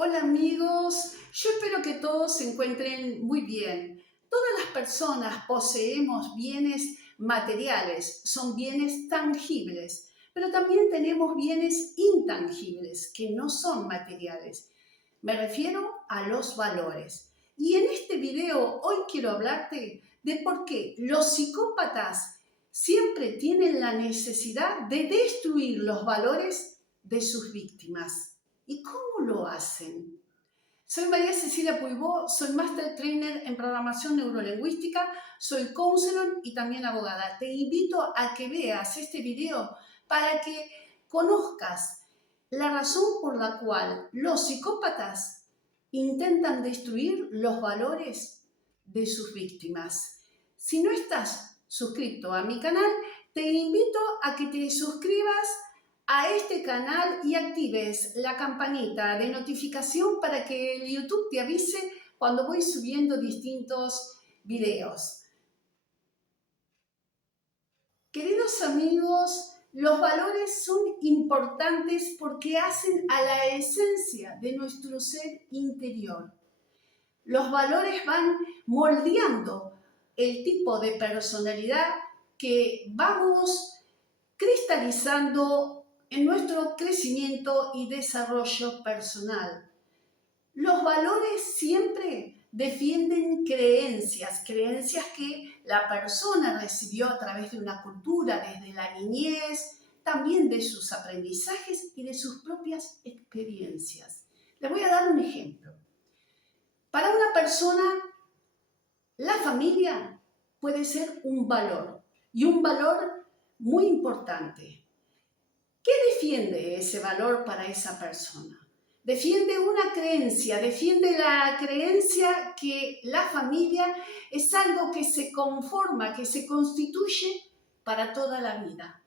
Hola amigos, yo espero que todos se encuentren muy bien. Todas las personas poseemos bienes materiales, son bienes tangibles, pero también tenemos bienes intangibles que no son materiales. Me refiero a los valores. Y en este video hoy quiero hablarte de por qué los psicópatas siempre tienen la necesidad de destruir los valores de sus víctimas. ¿Y cómo lo hacen? Soy María Cecilia Puibó, soy Master Trainer en Programación Neurolingüística, soy counselor y también abogada. Te invito a que veas este video para que conozcas la razón por la cual los psicópatas intentan destruir los valores de sus víctimas. Si no estás suscrito a mi canal, te invito a que te suscribas a este canal y actives la campanita de notificación para que YouTube te avise cuando voy subiendo distintos videos. Queridos amigos, los valores son importantes porque hacen a la esencia de nuestro ser interior. Los valores van moldeando el tipo de personalidad que vamos cristalizando en nuestro crecimiento y desarrollo personal. Los valores siempre defienden creencias que la persona recibió a través de una cultura, desde la niñez, también de sus aprendizajes y de sus propias experiencias. Les voy a dar un ejemplo. Para una persona, la familia puede ser un valor y un valor muy importante. ¿Qué defiende ese valor para esa persona? Defiende una creencia, defiende la creencia que la familia es algo que se conforma, que se constituye para toda la vida.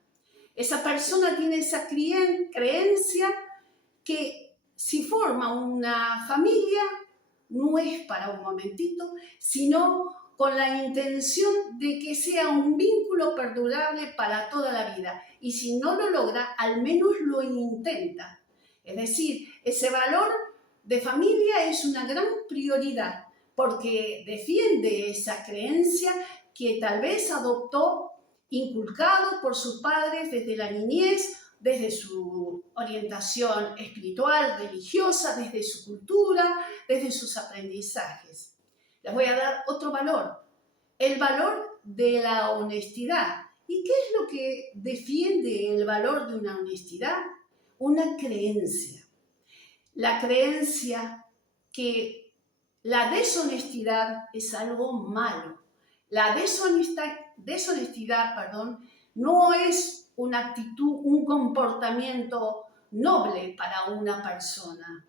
Esa persona tiene esa creencia que si forma una familia, no es para un momentito, sino con la intención de que sea un vínculo perdurable para toda la vida. Y si no lo logra, al menos lo intenta. Es decir, ese valor de familia es una gran prioridad porque defiende esa creencia que tal vez adoptó, inculcado por sus padres desde la niñez, desde su orientación espiritual, religiosa, desde su cultura, desde sus aprendizajes. Les voy a dar otro valor, el valor de la honestidad. ¿Y qué es lo que defiende el valor de una honestidad? Una creencia. La creencia que la deshonestidad es algo malo. La deshonestidad, no es una actitud, un comportamiento noble para una persona.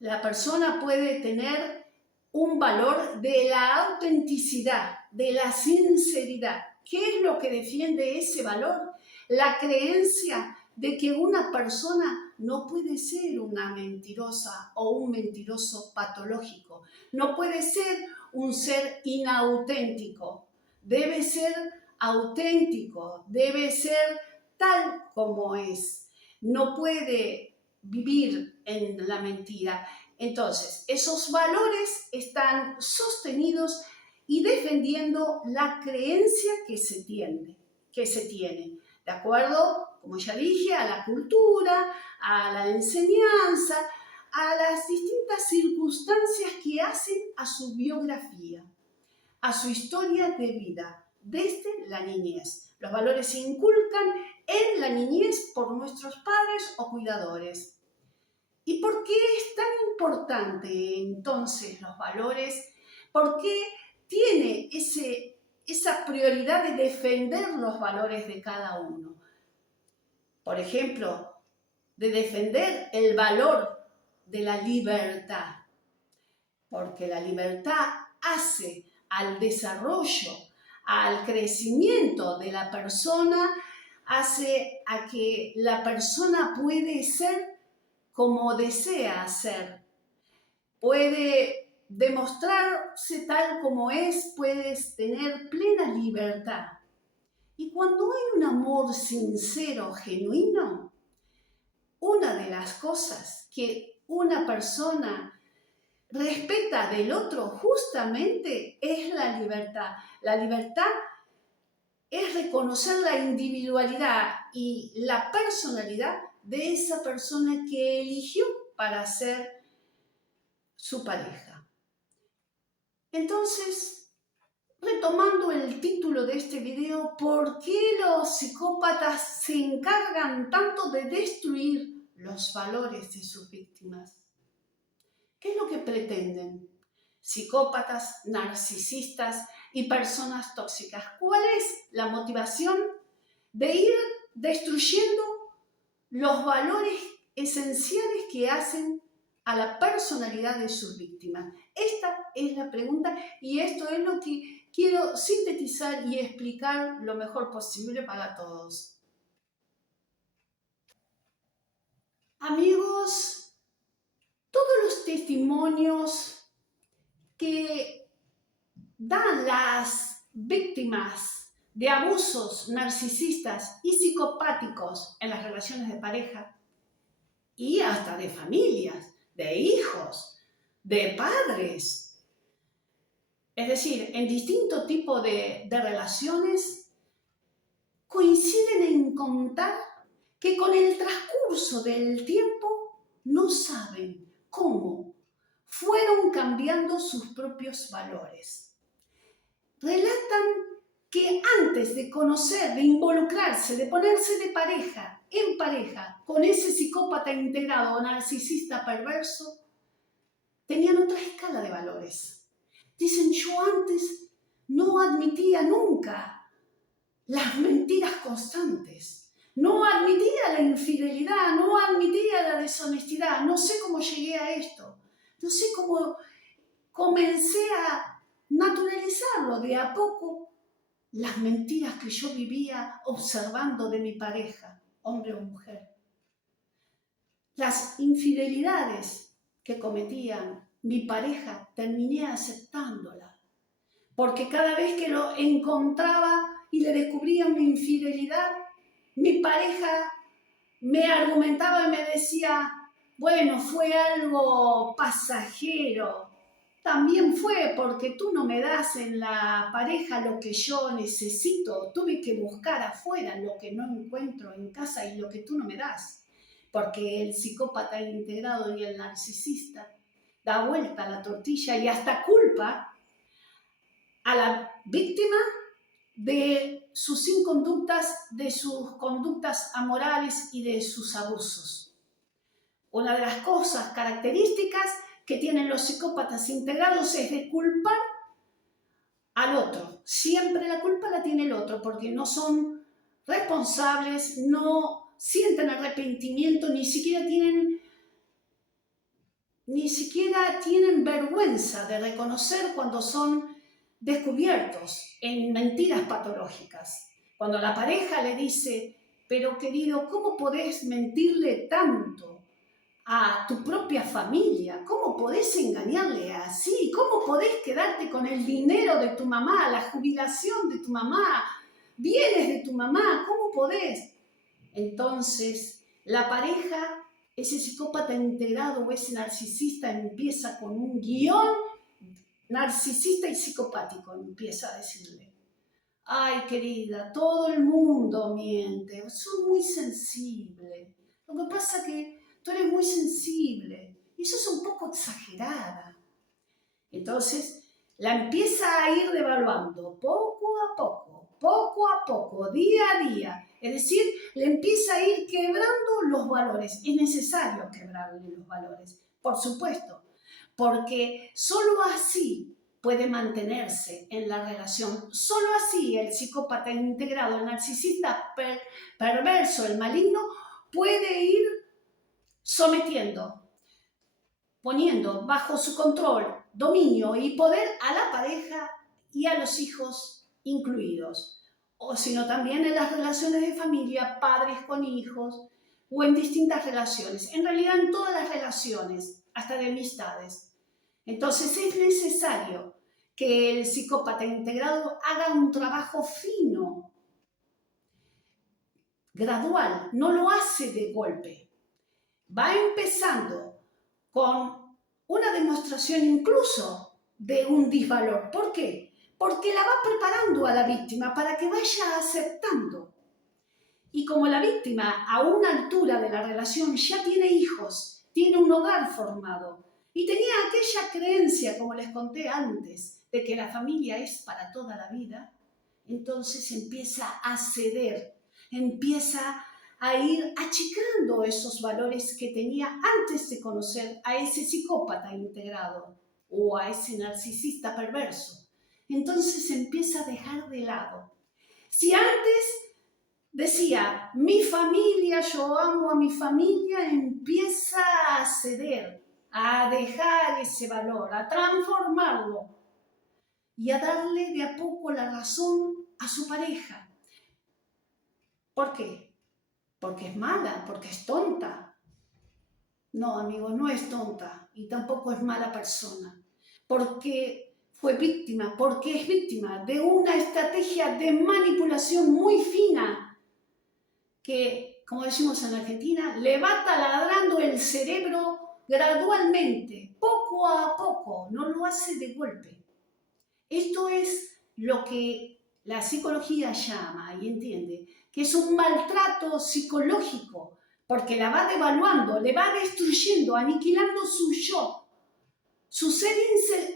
La persona puede tener un valor de la autenticidad, de la sinceridad. ¿Qué es lo que defiende ese valor? La creencia de que una persona no puede ser una mentirosa o un mentiroso patológico. No puede ser un ser inauténtico. Debe ser auténtico, debe ser tal como es. No puede vivir en la mentira. Entonces, esos valores están sostenidos y defendiendo la creencia que se tiene, de acuerdo, como ya dije, a la cultura, a la enseñanza, a las distintas circunstancias que hacen a su biografía, a su historia de vida, desde la niñez. Los valores se inculcan en la niñez por nuestros padres o cuidadores. ¿Y por qué es tan importante entonces los valores? ¿Por qué tiene esa prioridad de defender los valores de cada uno? Por ejemplo, de defender el valor de la libertad, porque la libertad hace al desarrollo, al crecimiento de la persona, hace a que la persona puede ser como desea ser, puede demostrarse tal como es, puedes tener plena libertad. Y cuando hay un amor sincero, genuino, una de las cosas que una persona respeta del otro justamente es la libertad. La libertad es reconocer la individualidad y la personalidad de esa persona que eligió para ser su pareja. Entonces, retomando el título de este video, ¿por qué los psicópatas se encargan tanto de destruir los valores de sus víctimas? ¿Qué es lo que pretenden? Psicópatas, narcisistas y personas tóxicas. ¿Cuál es la motivación de ir destruyendo los valores esenciales que hacen a la personalidad de sus víctimas? Esta es la pregunta y esto es lo que quiero sintetizar y explicar lo mejor posible para todos. Amigos, todos los testimonios que dan las víctimas de abusos narcisistas y psicopáticos en las relaciones de pareja y hasta de familias, de hijos, de padres, es decir, en distinto tipo de relaciones, coinciden en contar que con el transcurso del tiempo no saben cómo fueron cambiando sus propios valores. Relatan que antes de conocer, de involucrarse, de ponerse en pareja con ese psicópata integrado o narcisista perverso, tenían otra escala de valores. Dicen, yo antes no admitía nunca las mentiras constantes, no admitía la infidelidad, no admitía la deshonestidad, no sé cómo llegué a esto, no sé cómo comencé a naturalizarlo de a poco, las mentiras que yo vivía observando de mi pareja, hombre o mujer. Las infidelidades que cometían mi pareja, terminé aceptándola. Porque cada vez que lo encontraba y le descubría una infidelidad, mi pareja me argumentaba y me decía, bueno, fue algo pasajero. También fue porque tú no me das en la pareja lo que yo necesito. Tuve que buscar afuera lo que no encuentro en casa y lo que tú no me das. Porque el psicópata integrado y el narcisista da vuelta a la tortilla y hasta culpa a la víctima de sus inconductas, de sus conductas amorales y de sus abusos. Una de las cosas características que tienen los psicópatas integrados es de culpar al otro. Siempre la culpa la tiene el otro porque no son responsables, no sienten arrepentimiento, ni siquiera tienen vergüenza de reconocer cuando son descubiertos en mentiras patológicas. Cuando la pareja le dice, pero querido, ¿cómo podés mentirle tanto a tu propia familia? ¿Cómo podés engañarle así? ¿Cómo podés quedarte con el dinero de tu mamá, la jubilación de tu mamá, bienes de tu mamá? ¿Cómo podés? Entonces, la pareja, ese psicópata integrado o ese narcisista empieza con un guión narcisista y psicopático, empieza a decirle, ay querida, todo el mundo miente, soy muy sensible. Lo que pasa es que tú eres muy sensible y eso es un poco exagerada. Entonces la empieza a ir devaluando poco a poco, día a día. Es decir, le empieza a ir quebrando los valores. Es necesario quebrarle los valores, por supuesto, porque solo así puede mantenerse en la relación. Solo así el psicópata integrado, el narcisista perverso, el maligno, puede ir sometiendo, poniendo bajo su control, dominio y poder a la pareja y a los hijos incluidos. O sino también en las relaciones de familia, padres con hijos, o en distintas relaciones. En realidad en todas las relaciones, hasta de amistades. Entonces es necesario que el psicópata integrado haga un trabajo fino, gradual, no lo hace de golpe. va empezando con una demostración incluso de un disvalor. ¿Por qué? Porque la va preparando a la víctima para que vaya aceptando. Y como la víctima a una altura de la relación ya tiene hijos, tiene un hogar formado y tenía aquella creencia, como les conté antes, de que la familia es para toda la vida, entonces empieza a ceder, empieza a ir achicando esos valores que tenía antes de conocer a ese psicópata integrado o a ese narcisista perverso. Entonces empieza a dejar de lado. Si antes decía, mi familia, yo amo a mi familia, empieza a ceder, a dejar ese valor, a transformarlo y a darle de a poco la razón a su pareja. ¿Por qué? Porque es mala, porque es tonta. No, amigos, no es tonta y tampoco es mala persona. Porque fue víctima, porque es víctima de una estrategia de manipulación muy fina que, como decimos en Argentina, le va taladrando el cerebro gradualmente, poco a poco, no lo hace de golpe. Esto es lo que la psicología llama y entiende que es un maltrato psicológico, porque la va devaluando, le va destruyendo, aniquilando su yo, su ser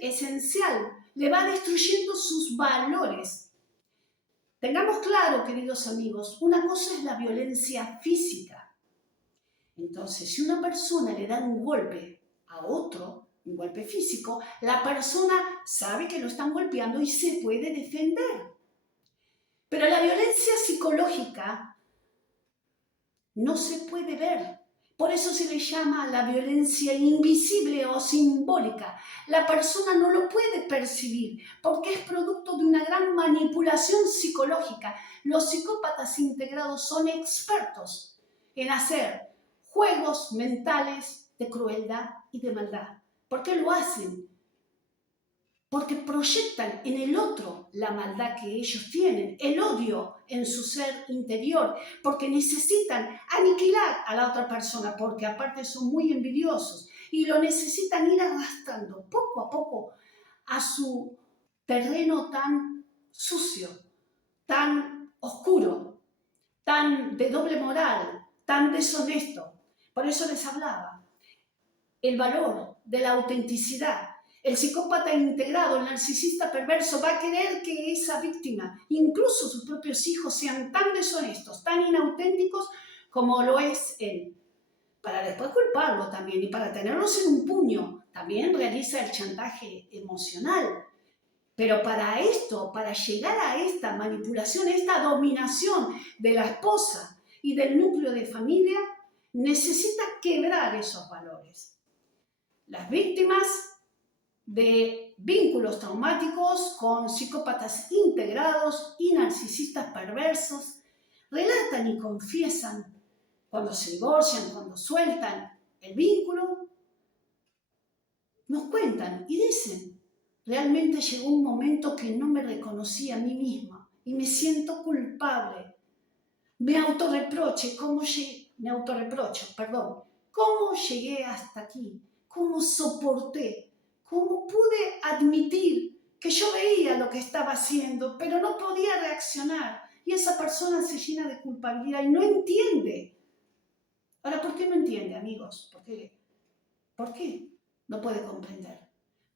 esencial, le va destruyendo sus valores. Tengamos claro, queridos amigos, una cosa es la violencia física. Entonces, si una persona le da un golpe a otro, un golpe físico, la persona sabe que lo están golpeando y se puede defender. Pero la violencia psicológica no se puede ver. Por eso se le llama la violencia invisible o simbólica. La persona no lo puede percibir porque es producto de una gran manipulación psicológica. Los psicópatas integrados son expertos en hacer juegos mentales de crueldad y de maldad. ¿Por qué lo hacen? Porque proyectan en el otro la maldad que ellos tienen, el odio en su ser interior, porque necesitan aniquilar a la otra persona, porque aparte son muy envidiosos y lo necesitan ir arrastrando poco a poco a su terreno tan sucio, tan oscuro, tan de doble moral, tan deshonesto. Por eso les hablaba, el valor de la autenticidad. El psicópata integrado, el narcisista perverso, va a querer que esa víctima, incluso sus propios hijos, sean tan deshonestos, tan inauténticos como lo es él. Para después culparlo también y para tenerlos en un puño. También realiza el chantaje emocional. Pero para esto, para llegar a esta manipulación, esta dominación de la esposa y del núcleo de familia, necesita quebrar esos valores. Las víctimas de vínculos traumáticos con psicópatas integrados y narcisistas perversos relatan y confiesan cuando se divorcian, cuando sueltan el vínculo, nos cuentan y dicen, realmente llegó un momento que no me reconocí a mí misma y me siento culpable. Me autorreprocho, ¿cómo llegué hasta aquí? ¿Cómo soporté? ¿Cómo pude admitir que yo veía lo que estaba haciendo, pero no podía reaccionar? Y esa persona se llena de culpabilidad y no entiende. Ahora, ¿por qué no entiende, amigos? ¿Por qué no puede comprender?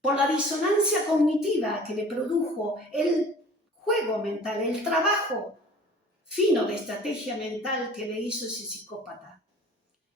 Por la disonancia cognitiva que le produjo el juego mental, el trabajo fino de estrategia mental que le hizo ese psicópata,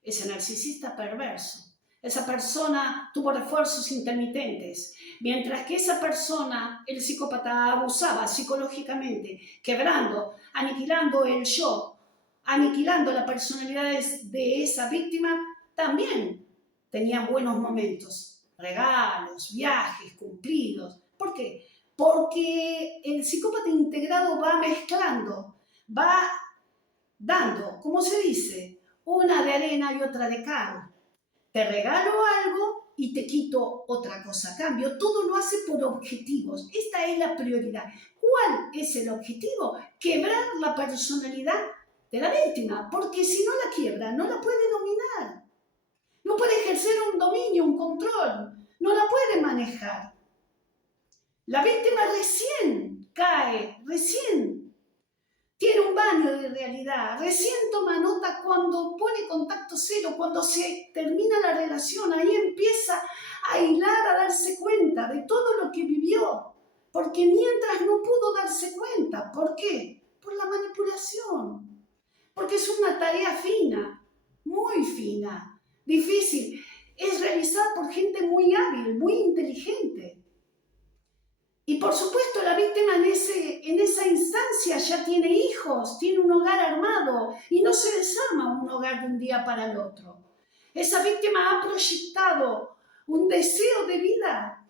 ese narcisista perverso. Esa persona tuvo refuerzos intermitentes, mientras que esa persona, el psicópata, abusaba psicológicamente, quebrando, aniquilando el yo, aniquilando la personalidad de esa víctima, también tenía buenos momentos, regalos, viajes cumplidos. ¿Por qué? Porque el psicópata integrado va mezclando, va dando, ¿cómo se dice? Una de arena y otra de cal. Te regalo algo y te quito otra cosa a cambio. Todo lo hace por objetivos. Esta es la prioridad. ¿Cuál es el objetivo? Quebrar la personalidad de la víctima, porque si no la quiebra, no la puede dominar. no puede ejercer un dominio, un control, no la puede manejar. La víctima recién cae, recién tiene un baño de realidad, recién toma nota cuando pone contacto cero, cuando se termina la relación, ahí empieza a hilar, a darse cuenta de todo lo que vivió, porque mientras no pudo darse cuenta. ¿Por qué? Por la manipulación, porque es una tarea fina, muy fina, difícil, es realizada por gente muy hábil, muy inteligente. Y por supuesto la víctima en esa instancia ya tiene hijos, tiene un hogar armado y no se desarma un hogar de un día para el otro. Esa víctima ha proyectado un deseo de vida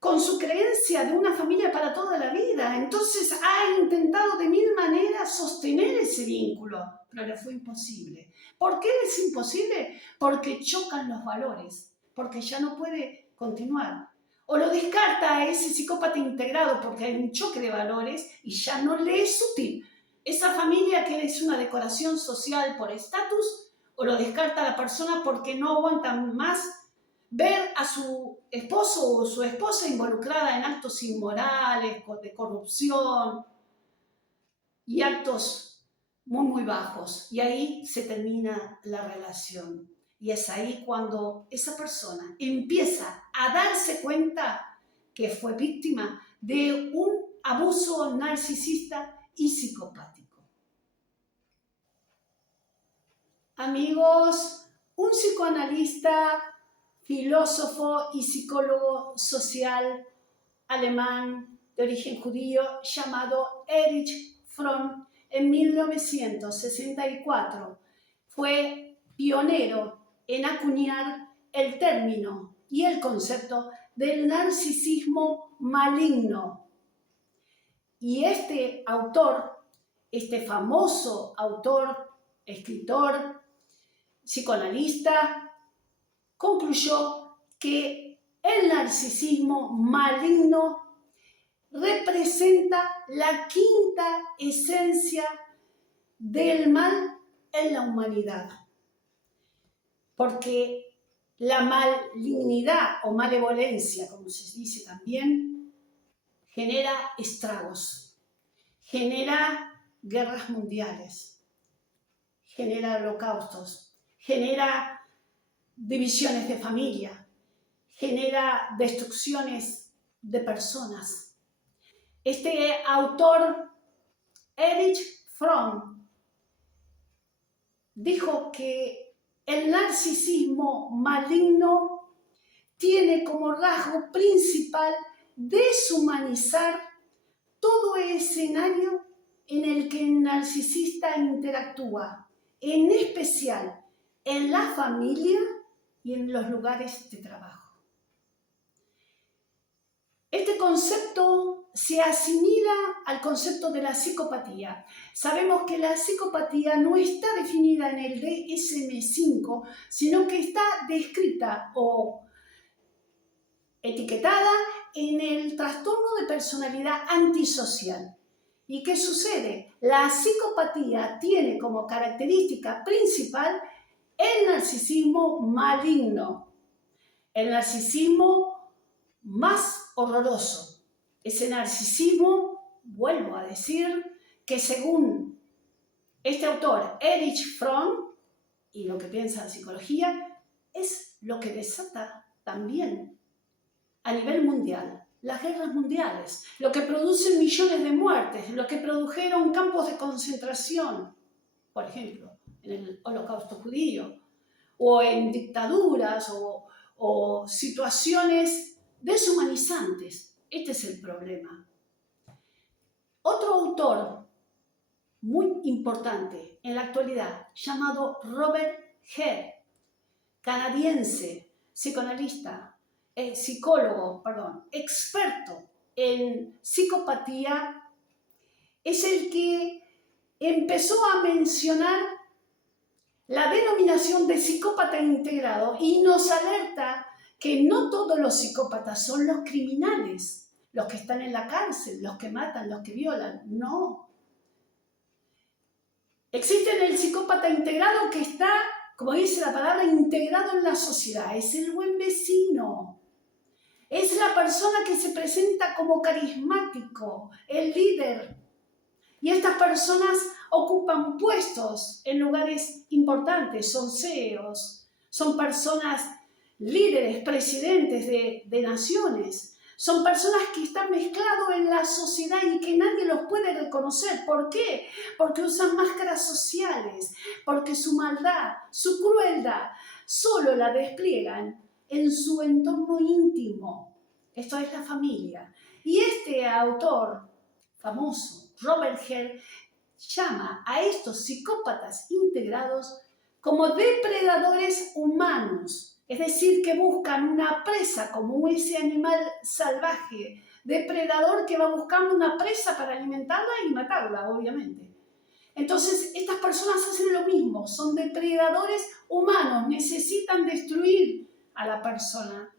con su creencia de una familia para toda la vida. Entonces ha intentado de mil maneras sostener ese vínculo, pero le fue imposible. ¿Por qué es imposible? Porque chocan los valores, porque ya no puede continuar. O lo descarta a ese psicópata integrado porque hay un choque de valores y ya no le es útil. Esa familia que es una decoración social por estatus, o lo descarta a la persona porque no aguanta más ver a su esposo o su esposa involucrada en actos inmorales, de corrupción y actos muy, muy bajos. Y ahí se termina la relación. Y es ahí cuando esa persona empieza a darse cuenta que fue víctima de un abuso narcisista y psicopático. Amigos, un psicoanalista, filósofo y psicólogo social alemán de origen judío llamado Erich Fromm en 1964 fue pionero en acuñar el término y el concepto del narcisismo maligno. Y este autor, este famoso autor, escritor, psicoanalista, concluyó que el narcisismo maligno representa la quinta esencia del mal en la humanidad, porque la malignidad o malevolencia, como se dice también, genera estragos, genera guerras mundiales, genera holocaustos, genera divisiones de familia, genera destrucciones de personas. Este autor, Erich Fromm, dijo que el narcisismo maligno tiene como rasgo principal deshumanizar todo escenario en el que el narcisista interactúa, en especial en la familia y en los lugares de trabajo. Este concepto se asimila al concepto de la psicopatía. Sabemos que la psicopatía no está definida en el DSM-5, sino que está descrita o etiquetada en el trastorno de personalidad antisocial. ¿Y qué sucede? La psicopatía tiene como característica principal el narcisismo maligno, el narcisismo más horroroso. Ese narcisismo, vuelvo a decir, que según este autor, Erich Fromm, y lo que piensa la psicología, es lo que desata también a nivel mundial las guerras mundiales, lo que produce millones de muertes, lo que produjeron campos de concentración, por ejemplo, en el Holocausto judío, o en dictaduras o situaciones deshumanizantes. Este es el problema. Otro autor muy importante en la actualidad, llamado Robert Heard, canadiense, psicoanalista, experto en psicopatía, es el que empezó a mencionar la denominación de psicópata integrado y nos alerta que no todos los psicópatas son los criminales, los que están en la cárcel, los que matan, los que violan. No. Existe el psicópata integrado que está como dice la palabra, integrado en la sociedad. Es el buen vecino. Es la persona que se presenta como carismático, el líder. Y estas personas ocupan puestos en lugares importantes, son CEOs, son personas líderes, presidentes de naciones. Son personas que están mezclados en la sociedad y que nadie los puede reconocer. ¿Por qué? Porque usan máscaras sociales, porque su maldad, su crueldad, solo la despliegan en su entorno íntimo. Esto es la familia. Y este autor famoso, Robert Hare, llama a estos psicópatas integrados como depredadores humanos. Es decir, que buscan una presa como ese animal salvaje, depredador que va buscando una presa para alimentarla y matarla, obviamente. Entonces, estas personas hacen lo mismo, son depredadores humanos, necesitan destruir a la persona,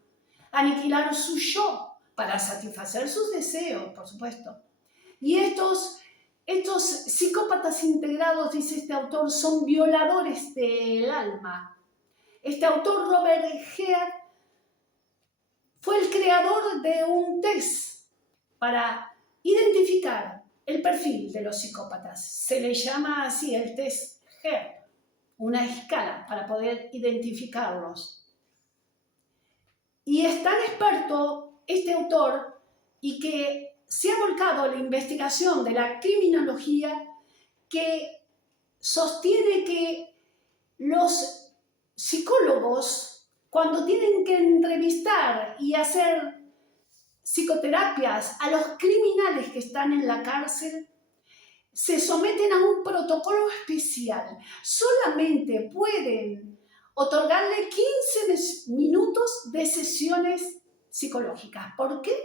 aniquilar su yo para satisfacer sus deseos, por supuesto. Y estos psicópatas integrados, dice este autor, son violadores del alma. Este autor, Robert Hare, fue el creador de un test para identificar el perfil de los psicópatas. Se le llama así el test Hare, una escala para poder identificarlos. Y es tan experto este autor y que se ha volcado a la investigación de la criminología que sostiene que los psicólogos, cuando tienen que entrevistar y hacer psicoterapias a los criminales que están en la cárcel, se someten a un protocolo especial. Solamente pueden otorgarle 15 minutos de sesiones psicológicas. ¿Por qué?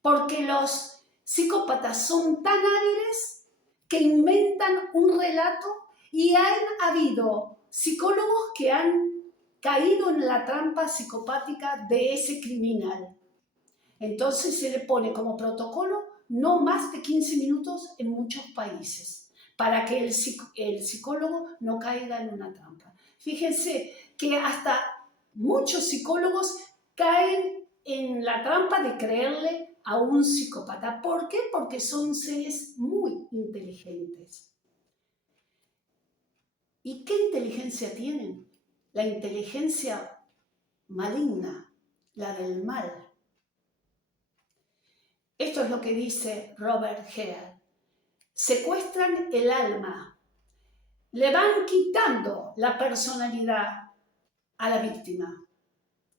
Porque los psicópatas son tan hábiles que inventan un relato y han habido psicólogos que han caído en la trampa psicopática de ese criminal. Entonces se le pone como protocolo no más de 15 minutos en muchos países para que el psicólogo no caiga en una trampa. Fíjense que hasta muchos psicólogos caen en la trampa de creerle a un psicópata. ¿Por qué? Porque son seres muy inteligentes. ¿Y qué inteligencia tienen? La inteligencia maligna, la del mal. Esto es lo que dice Robert Hare. Secuestran el alma, le van quitando la personalidad a la víctima.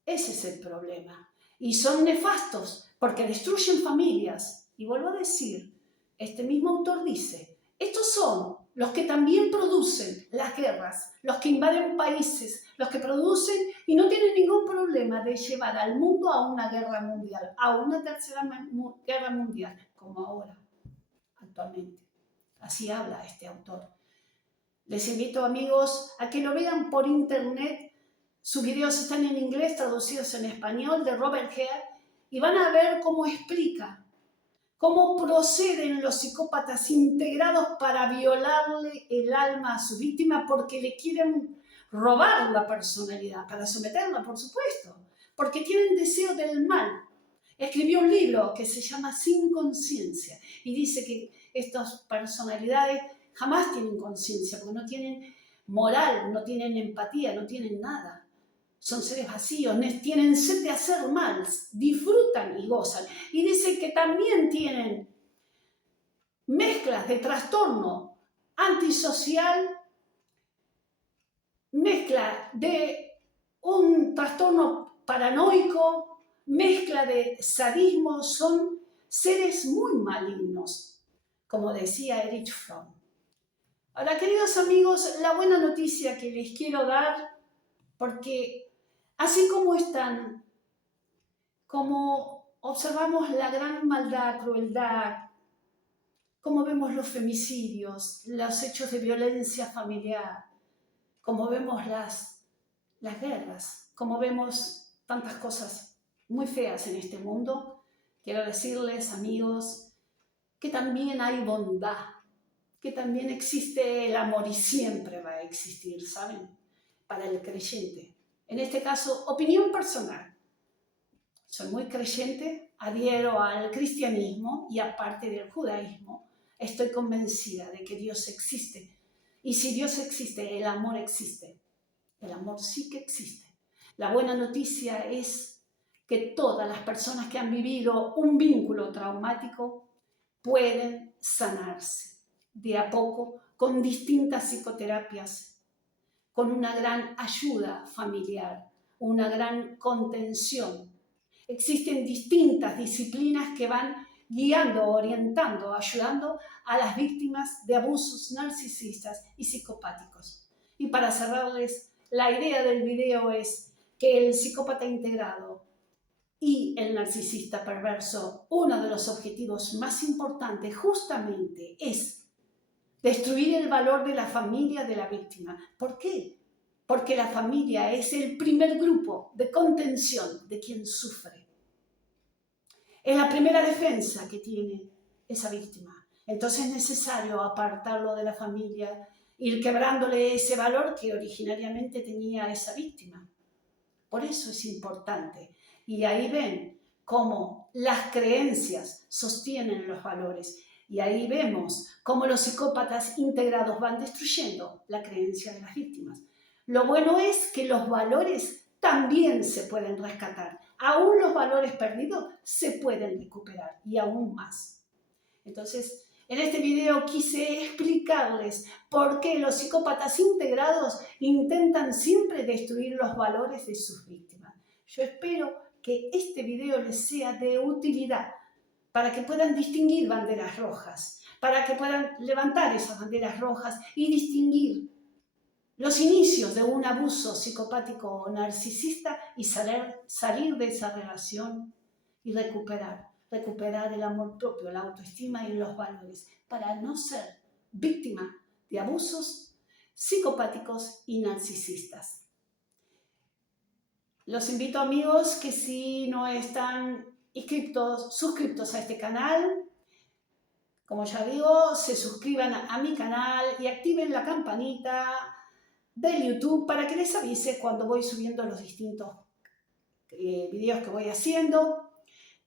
Ese es el problema. Y son nefastos porque destruyen familias. Y vuelvo a decir, este mismo autor dice, estos son los que también producen las guerras, los que invaden países, los que producen y no tienen ningún problema de llevar al mundo a una guerra mundial, a una tercera guerra mundial, como ahora, actualmente. Así habla este autor. Les invito, amigos, a que lo vean por internet. Sus videos están en inglés, traducidos en español, de Robert Hare, y van a ver cómo explica cómo proceden los psicópatas integrados para violarle el alma a su víctima porque le quieren robar la personalidad, para someterla, por supuesto, porque tienen deseo del mal. Escribió un libro que se llama Sin Conciencia y dice que estas personalidades jamás tienen conciencia porque no tienen moral, no tienen empatía, no tienen nada. Son seres vacíos, tienen sed de hacer mal, disfrutan y gozan. Y dice que también tienen mezclas de trastorno antisocial, mezcla de un trastorno paranoico, mezcla de sadismo, son seres muy malignos, como decía Erich Fromm. Ahora, queridos amigos, la buena noticia que les quiero dar, porque así como están, como observamos la gran maldad, crueldad, como vemos los femicidios, los hechos de violencia familiar, como vemos las guerras, como vemos tantas cosas muy feas en este mundo, quiero decirles, amigos, que también hay bondad, que también existe el amor y siempre va a existir, ¿saben? para el creyente. En este caso, opinión personal. Soy muy creyente, adhiero al cristianismo y aparte del judaísmo, estoy convencida de que Dios existe. Y si Dios existe, el amor existe. El amor sí que existe. La buena noticia es que todas las personas que han vivido un vínculo traumático pueden sanarse de a poco con distintas psicoterapias, con una gran ayuda familiar, una gran contención. Existen distintas disciplinas que van guiando, orientando, ayudando a las víctimas de abusos narcisistas y psicopáticos. Y para cerrarles, la idea del video es que el psicópata integrado y el narcisista perverso, uno de los objetivos más importantes justamente es destruir el valor de la familia de la víctima. ¿Por qué? Porque la familia es el primer grupo de contención de quien sufre. Es la primera defensa que tiene esa víctima. Entonces es necesario apartarlo de la familia, ir quebrándole ese valor que originariamente tenía esa víctima. Por eso es importante. Y ahí ven cómo las creencias sostienen los valores. Y ahí vemos cómo los psicópatas integrados van destruyendo la creencia de las víctimas. Lo bueno es que los valores también se pueden rescatar. Aún los valores perdidos se pueden recuperar y aún más. Entonces, en este video quise explicarles por qué los psicópatas integrados intentan siempre destruir los valores de sus víctimas. Yo espero que este video les sea de utilidad para que puedan distinguir banderas rojas, para que puedan levantar esas banderas rojas y distinguir los inicios de un abuso psicopático o narcisista y salir de esa relación y recuperar el amor propio, la autoestima y los valores, para no ser víctima de abusos psicopáticos y narcisistas. Los invito, amigos, que si no están suscriptos a este canal, como ya digo, se suscriban a mi canal y activen la campanita del YouTube para que les avise cuando voy subiendo los distintos videos que voy haciendo.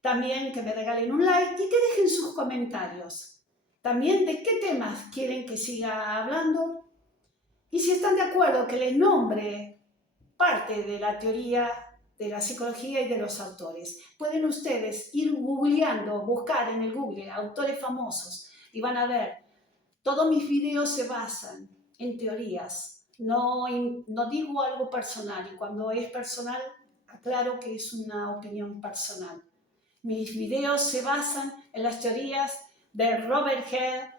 También que me regalen un like y que dejen sus comentarios. También de qué temas quieren que siga hablando. Y si están de acuerdo que les nombre parte de la teoría de la psicología y de los autores. Pueden ustedes ir googleando, buscar en el Google autores famosos y van a ver, todos mis videos se basan en teorías. No digo algo personal y cuando es personal, aclaro que es una opinión personal. Mis videos se basan en las teorías de Robert Hare,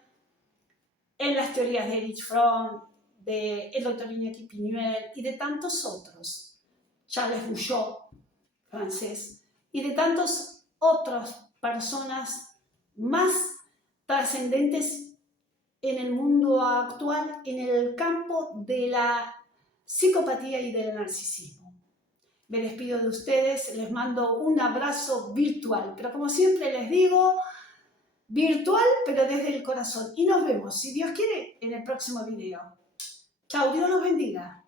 en las teorías de Erich Fromm, del Dr. Iñaki Piñuel y de tantos otros. Charles Bouchot, francés, y de tantas otras personas más trascendentes en el mundo actual, en el campo de la psicopatía y del narcisismo. Me despido de ustedes, les mando un abrazo virtual, pero como siempre les digo, virtual pero desde el corazón. Y nos vemos, si Dios quiere, en el próximo video. Chao, Dios los bendiga.